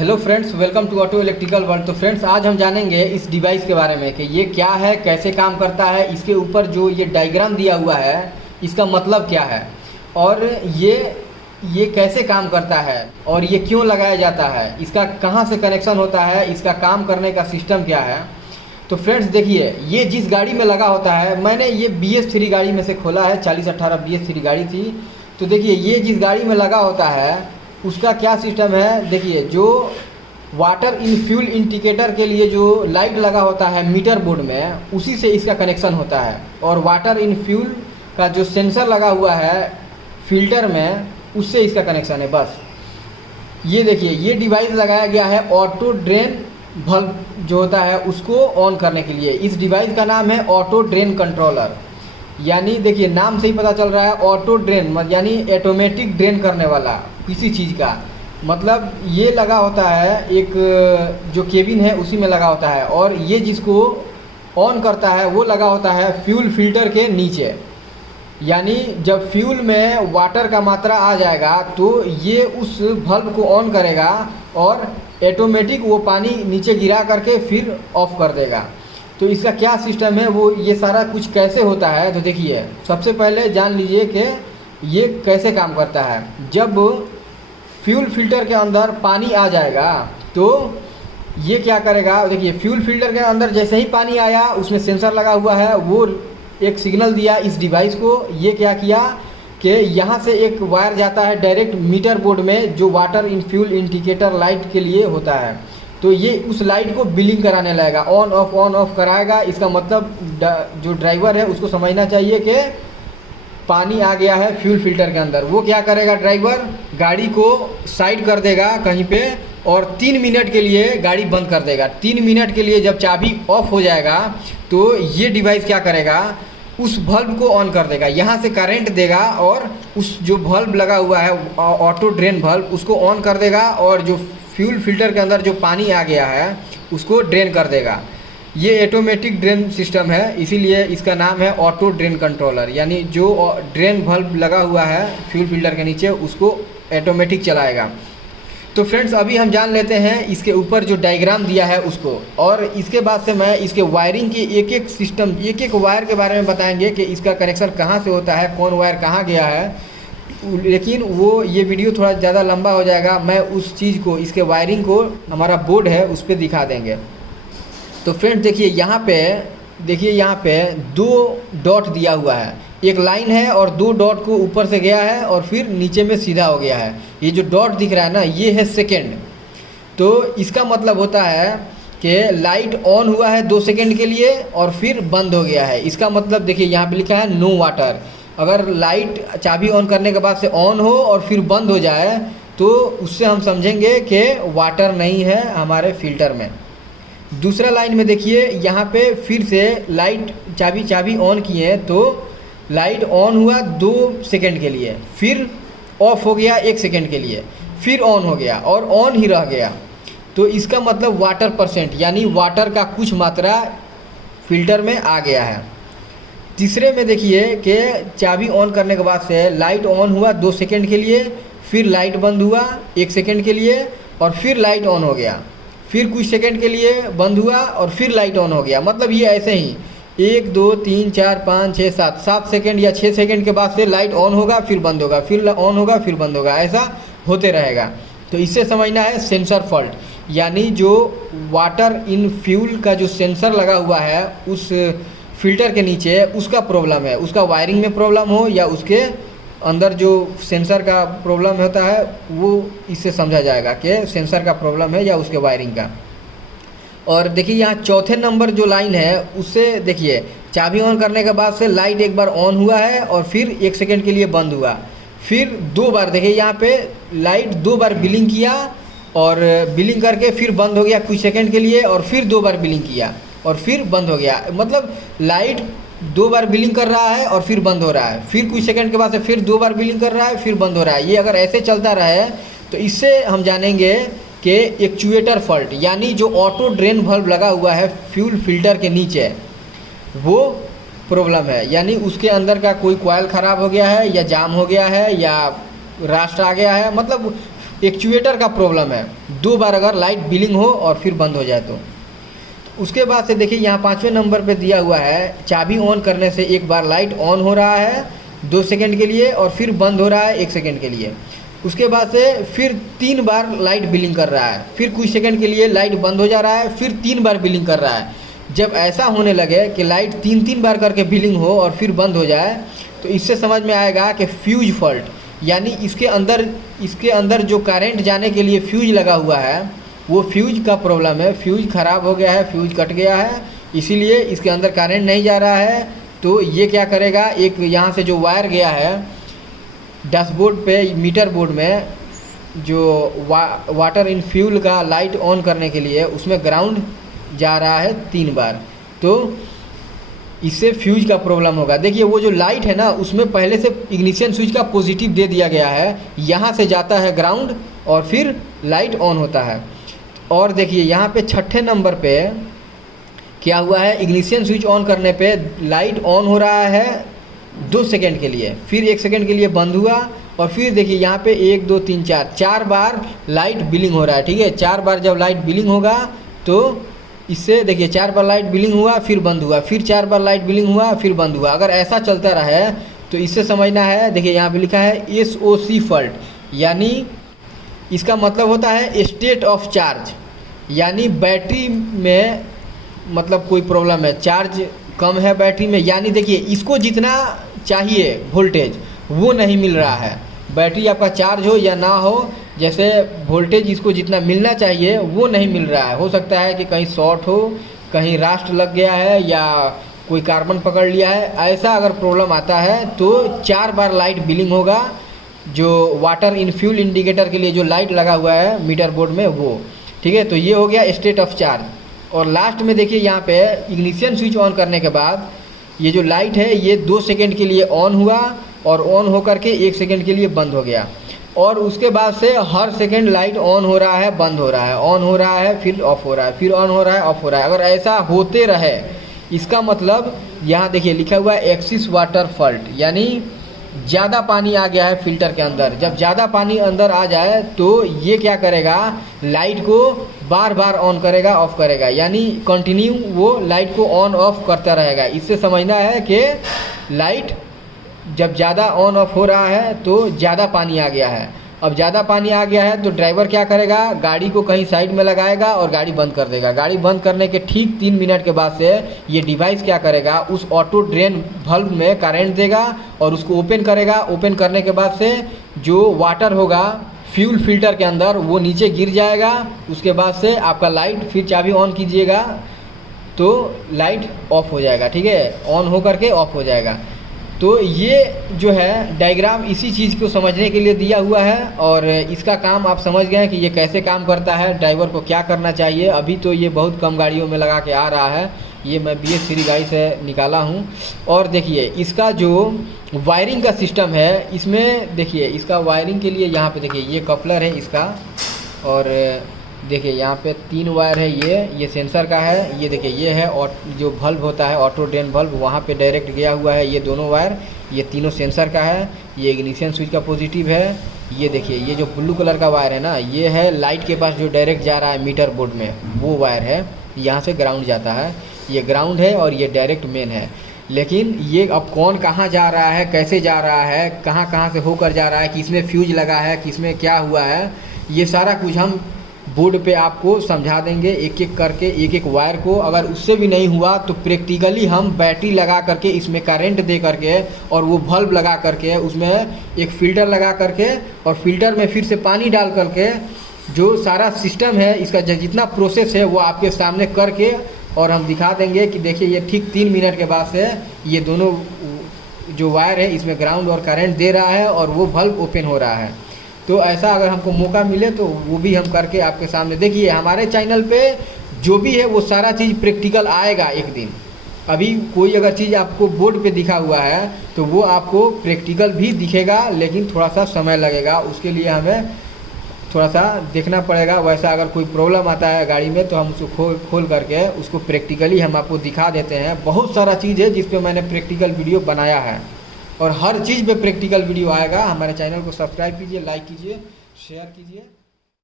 Hello friends, welcome to auto electrical world. तो friends, आज हम जानेंगे इस डिवाइस के बारे में कि ये क्या है, कैसे काम करता है, इसके ऊपर जो ये डायग्राम दिया हुआ है इसका मतलब क्या है और ये कैसे काम करता है और ये क्यों लगाया जाता है, इसका कहाँ से कनेक्शन होता है, इसका काम करने का सिस्टम क्या है। तो फ्रेंड्स देखिए, ये जिस गाड़ी में लगा होता है, मैंने ये BS3 गाड़ी में से खोला है, 4018 BS3 गाड़ी थी। तो देखिए, ये जिस गाड़ी में लगा होता है उसका क्या सिस्टम है। देखिए, जो वाटर इन फ्यूल इंडिकेटर के लिए जो लाइट लगा होता है मीटर बोर्ड में, उसी से इसका कनेक्शन होता है। और वाटर इन फ्यूल का जो सेंसर लगा हुआ है फिल्टर में, उससे इसका कनेक्शन है। बस ये देखिए, ये डिवाइस लगाया गया है ऑटो ड्रेन बल्ब जो होता है उसको ऑन करने के लिए। इस डिवाइस का नाम है ऑटो ड्रेन कंट्रोलर। यानी देखिए, नाम से ही पता चल रहा है ऑटो ड्रेन यानी ऑटोमेटिक ड्रेन करने वाला किसी चीज़ का। मतलब ये लगा होता है एक जो केबिन है उसी में लगा होता है, और ये जिसको ऑन करता है वो लगा होता है फ्यूल फिल्टर के नीचे। यानी जब फ्यूल में वाटर का मात्रा आ जाएगा तो ये उस बल्ब को ऑन करेगा और ऑटोमेटिक वो पानी नीचे गिरा करके फिर ऑफ कर देगा। तो इसका क्या सिस्टम है, वो ये सारा कुछ कैसे होता है। तो देखिए, सबसे पहले जान लीजिए कि ये कैसे काम करता है। जब फ्यूल फिल्टर के अंदर पानी आ जाएगा तो ये क्या करेगा। देखिए, फ्यूल फिल्टर के अंदर जैसे ही पानी आया, उसमें सेंसर लगा हुआ है, वो एक सिग्नल दिया इस डिवाइस को। ये क्या किया कि यहाँ से एक वायर जाता है डायरेक्ट मीटर बोर्ड में, जो water in fuel indicator light के लिए होता है। तो ये उस लाइट को बिलिंग कराने लगेगा, ऑन ऑफ कराएगा। इसका मतलब जो ड्राइवर है उसको समझना चाहिए कि पानी आ गया है फ्यूल फिल्टर के अंदर। वो क्या करेगा, ड्राइवर गाड़ी को साइड कर देगा कहीं पे और 3 मिनट के लिए गाड़ी बंद कर देगा। 3 मिनट के लिए जब चाबी ऑफ हो जाएगा तो ये डिवाइस क्या करेगा, उस बल्ब को ऑन कर देगा, यहाँ से करंट देगा और उस जो बल्ब लगा हुआ है ऑटो ड्रेन बल्ब, उसको ऑन कर देगा और जो फ्यूल फिल्टर के अंदर जो पानी आ गया है उसको ड्रेन कर देगा। ये ऑटोमेटिक ड्रेन सिस्टम है, इसीलिए इसका नाम है ऑटो ड्रेन कंट्रोलर। यानी जो ड्रेन बल्ब लगा हुआ है फ्यूल फिल्टर के नीचे, उसको ऑटोमेटिक चलाएगा। तो फ्रेंड्स, अभी हम जान लेते हैं इसके ऊपर जो डायग्राम दिया है उसको, और इसके बाद से मैं इसके वायरिंग के एक एक सिस्टम, एक एक वायर के बारे में बताएंगे कि इसका कनेक्शन कहाँ से होता है, कौन वायर कहाँ गया है। लेकिन वो ये वीडियो थोड़ा ज़्यादा लंबा हो जाएगा, मैं उस चीज़ को, इसके वायरिंग को हमारा बोर्ड है उस पर दिखा देंगे। तो फ्रेंड्स देखिए, यहाँ पे 2 डॉट दिया हुआ है, एक लाइन है और 2 डॉट को ऊपर से गया है और फिर नीचे में सीधा हो गया है। ये जो डॉट दिख रहा है ना, ये है सेकेंड। तो इसका मतलब होता है कि लाइट ऑन हुआ है 2 सेकेंड के लिए और फिर बंद हो गया है। इसका मतलब देखिए, यहाँ पे लिखा है नो वाटर। अगर लाइट चाबी ऑन करने के बाद से ऑन हो और फिर बंद हो जाए तो उससे हम समझेंगे कि वाटर नहीं है हमारे फिल्टर में। दूसरा लाइन में देखिए, यहाँ पे फिर से लाइट चाबी ऑन किए तो लाइट ऑन हुआ 2 सेकेंड के लिए, फिर ऑफ हो गया 1 सेकेंड के लिए, फिर ऑन हो गया और ऑन ही रह गया। तो इसका मतलब वाटर परसेंट, यानी वाटर का कुछ मात्रा फिल्टर में आ गया है। तीसरे में देखिए कि चाबी ऑन करने के बाद से लाइट ऑन हुआ 2 सेकेंड के लिए, फिर लाइट बंद हुआ 1 सेकेंड के लिए और फिर लाइट ऑन हो गया, फिर कुछ सेकंड के लिए बंद हुआ और फिर लाइट ऑन हो गया। मतलब ये ऐसे ही 1 2 3 4 5 6 7 सेकंड या 6 सेकंड के बाद से लाइट ऑन होगा, फिर बंद होगा, फिर ऑन होगा, फिर बंद होगा, ऐसा होते रहेगा। तो इससे समझना है सेंसर फॉल्ट, यानी जो वाटर इन फ्यूल का जो सेंसर लगा हुआ है उस फिल्टर के नीचे, उसका प्रॉब्लम है। उसका वायरिंग में प्रॉब्लम हो या उसके अंदर जो सेंसर का प्रॉब्लम होता है, वो इससे समझा जाएगा कि सेंसर का प्रॉब्लम है या उसके वायरिंग का। और देखिए, यहाँ चौथे नंबर जो लाइन है उससे देखिए, चाबी ऑन करने के बाद से लाइट एक बार ऑन हुआ है और फिर 1 सेकेंड के लिए बंद हुआ, फिर 2 बार देखिए यहाँ पे लाइट 2 बार बिलिंग किया और बिलिंग करके फिर बंद हो गया कुछ सेकेंड के लिए और फिर 2 बार बिलिंग किया और फिर बंद हो गया। मतलब लाइट 2 बार बिलिंग कर रहा है और फिर बंद हो रहा है, फिर कुछ सेकंड के बाद से फिर 2 बार बिलिंग कर रहा है, फिर बंद हो रहा है। ये अगर ऐसे चलता रहे तो इससे हम जानेंगे कि एक्चुएटर फॉल्ट, यानी जो ऑटो ड्रेन बल्ब लगा हुआ है फ्यूल फिल्टर के नीचे, वो प्रॉब्लम है। यानी उसके अंदर का कोई कॉइल ख़राब हो गया है या जाम हो गया है या रास्ट आ गया है। मतलब एक्चुएटर का प्रॉब्लम है। 2 बार अगर लाइट बिलिंग हो और फिर बंद हो जाए तो। उसके बाद से देखिए यहाँ 5वें नंबर पे दिया हुआ है, चाबी ऑन करने से एक बार लाइट ऑन हो रहा है 2 सेकंड के लिए और फिर बंद हो रहा है 1 सेकंड के लिए। उसके बाद से फिर 3 बार लाइट बिलिंग कर रहा है, फिर कुछ सेकंड के लिए लाइट बंद हो जा रहा है, फिर 3 बार बिलिंग कर रहा है। जब ऐसा होने लगे कि लाइट 3-3 बार करके बिलिंग हो और फिर बंद हो जाए तो इससे समझ में आएगा कि फ्यूज फॉल्ट, यानी इसके अंदर जो करंट जाने के लिए फ्यूज लगा हुआ है वो फ्यूज का प्रॉब्लम है। फ्यूज ख़राब हो गया है, फ्यूज कट गया है, इसीलिए इसके अंदर करंट नहीं जा रहा है। तो ये क्या करेगा, एक यहाँ से जो वायर गया है डैशबोर्ड पे, मीटर बोर्ड में जो वाटर इन फ्यूल का लाइट ऑन करने के लिए, उसमें ग्राउंड जा रहा है 3 बार, तो इससे फ्यूज का प्रॉब्लम होगा। देखिए वो जो लाइट है ना उसमें पहले से इग्निशन स्विच का पॉजिटिव दे दिया गया है, यहाँ से जाता है ग्राउंड और फिर लाइट ऑन होता है। और देखिए यहाँ पे 6ठे नंबर पे क्या हुआ है, इग्निशन स्विच ऑन करने पे लाइट ऑन हो रहा है 2 सेकंड के लिए, फिर 1 सेकंड के लिए बंद हुआ और फिर देखिए यहाँ पे 1 2 3 4 बार लाइट बिलिंग हो रहा है। ठीक है, 4 बार जब लाइट बिलिंग होगा तो इससे देखिए 4 बार लाइट बिलिंग हुआ फिर बंद हुआ, फिर 4 बार लाइट बिलिंग हुआ फिर बंद हुआ। अगर ऐसा चलता रहे तो इससे समझना है, देखिए यहाँ पे लिखा है SOC फॉल्ट, यानी इसका मतलब होता है स्टेट ऑफ चार्ज, यानी बैटरी में मतलब कोई प्रॉब्लम है, चार्ज कम है बैटरी में, यानी देखिए इसको जितना चाहिए वोल्टेज वो नहीं मिल रहा है। बैटरी आपका चार्ज हो या ना हो, जैसे वोल्टेज इसको जितना मिलना चाहिए वो नहीं मिल रहा है। हो सकता है कि कहीं शॉर्ट हो, कहीं रास्ट लग गया है या कोई कार्बन पकड़ लिया है, ऐसा अगर प्रॉब्लम आता है तो 4 बार लाइट बिलिंग होगा। जो वाटर इन फ्यूल इंडिकेटर के लिए जो लाइट लगा हुआ है मीटर बोर्ड में वो, ठीक है। तो ये हो गया स्टेट ऑफ चार्ज। और लास्ट में देखिए यहाँ पे इग्निशन स्विच ऑन करने के बाद ये जो लाइट है ये 2 सेकंड के लिए ऑन हुआ और ऑन होकर के 1 सेकंड के लिए बंद हो गया। और उसके बाद से हर सेकंड लाइट ऑन हो रहा है, बंद हो रहा है, ऑन हो रहा है, फिर ऑफ हो रहा है, फिर ऑन हो रहा है, ऑफ हो रहा है। अगर ऐसा होते रहे, इसका मतलब यहाँ देखिए लिखा हुआ है एक्सिस वाटर फॉल्ट, यानी ज़्यादा पानी आ गया है फिल्टर के अंदर। जब ज़्यादा पानी अंदर आ जाए तो ये क्या करेगा, लाइट को बार बार ऑन करेगा, ऑफ करेगा, यानी कंटिन्यू वो लाइट को ऑन ऑफ करता रहेगा। इससे समझना है कि लाइट जब ज़्यादा ऑन ऑफ हो रहा है तो ज़्यादा पानी आ गया है। अब ज़्यादा पानी आ गया है तो ड्राइवर क्या करेगा, गाड़ी को कहीं साइड में लगाएगा और गाड़ी बंद कर देगा। गाड़ी बंद करने के ठीक 3 मिनट के बाद से ये डिवाइस क्या करेगा, उस ऑटो ड्रेन वाल्व में करंट देगा और उसको ओपन करेगा। ओपन करने के बाद से जो वाटर होगा फ्यूल फिल्टर के अंदर वो नीचे गिर जाएगा। उसके बाद से आपका लाइट, फिर चाबी ऑन कीजिएगा तो लाइट ऑफ हो जाएगा, ठीक है, ऑन हो करके ऑफ हो जाएगा। तो ये जो है डायग्राम इसी चीज़ को समझने के लिए दिया हुआ है और इसका काम आप समझ गए हैं कि ये कैसे काम करता है, ड्राइवर को क्या करना चाहिए। अभी तो ये बहुत कम गाड़ियों में लगा के आ रहा है, ये मैं BS श्री गाड़ी से निकाला हूँ। और देखिए इसका जो वायरिंग का सिस्टम है, इसमें देखिए इसका वायरिंग के लिए यहाँ पे देखिए ये कपलर है इसका, और देखिए यहाँ पे 3 वायर है, ये सेंसर का है। ये देखिए ये है और जो बल्ब होता है ऑटो ड्रेन बल्ब, वहाँ पे डायरेक्ट गया हुआ है ये दोनों वायर, ये तीनों सेंसर का है। ये इग्निशन स्विच का पॉजिटिव है। ये देखिए ये जो ब्लू कलर का वायर है ना, ये है लाइट के पास जो डायरेक्ट जा रहा है मीटर बोर्ड में, वो वायर है, यहाँ से ग्राउंड जाता है। ये ग्राउंड है और ये डायरेक्ट मेन है। लेकिन ये अब कौन कहाँ जा रहा है, कैसे जा रहा है, कहाँ से होकर जा रहा है, किसमें फ्यूज लगा है, किसमें क्या हुआ है, ये सारा कुछ हम बोर्ड पे आपको समझा देंगे एक एक करके, एक एक वायर को। अगर उससे भी नहीं हुआ तो प्रैक्टिकली हम बैटरी लगा करके इसमें करंट दे करके और वो बल्ब लगा करके उसमें एक फ़िल्टर लगा करके और फिल्टर में फिर से पानी डाल करके जो सारा सिस्टम है इसका जितना प्रोसेस है वो आपके सामने करके और हम दिखा देंगे कि देखिए ये ठीक 3 मिनट के बाद से ये दोनों जो वायर है इसमें ग्राउंड और करंट दे रहा है और वो बल्ब ओपन हो रहा है। तो ऐसा अगर हमको मौका मिले तो वो भी हम करके आपके सामने, देखिए हमारे चैनल पे जो भी है वो सारा चीज़ प्रैक्टिकल आएगा एक दिन। अभी कोई अगर चीज़ आपको बोर्ड पे दिखा हुआ है तो वो आपको प्रैक्टिकल भी दिखेगा, लेकिन थोड़ा सा समय लगेगा, उसके लिए हमें थोड़ा सा देखना पड़ेगा। वैसा अगर कोई प्रॉब्लम आता है गाड़ी में तो हम उसको खोल करके उसको प्रैक्टिकली हम आपको दिखा देते हैं। बहुत सारा चीज़ है जिस पे मैंने प्रैक्टिकल वीडियो बनाया है और हर चीज़ पे प्रैक्टिकल वीडियो आएगा। हमारे चैनल को सब्सक्राइब कीजिए, लाइक कीजिए, शेयर कीजिए।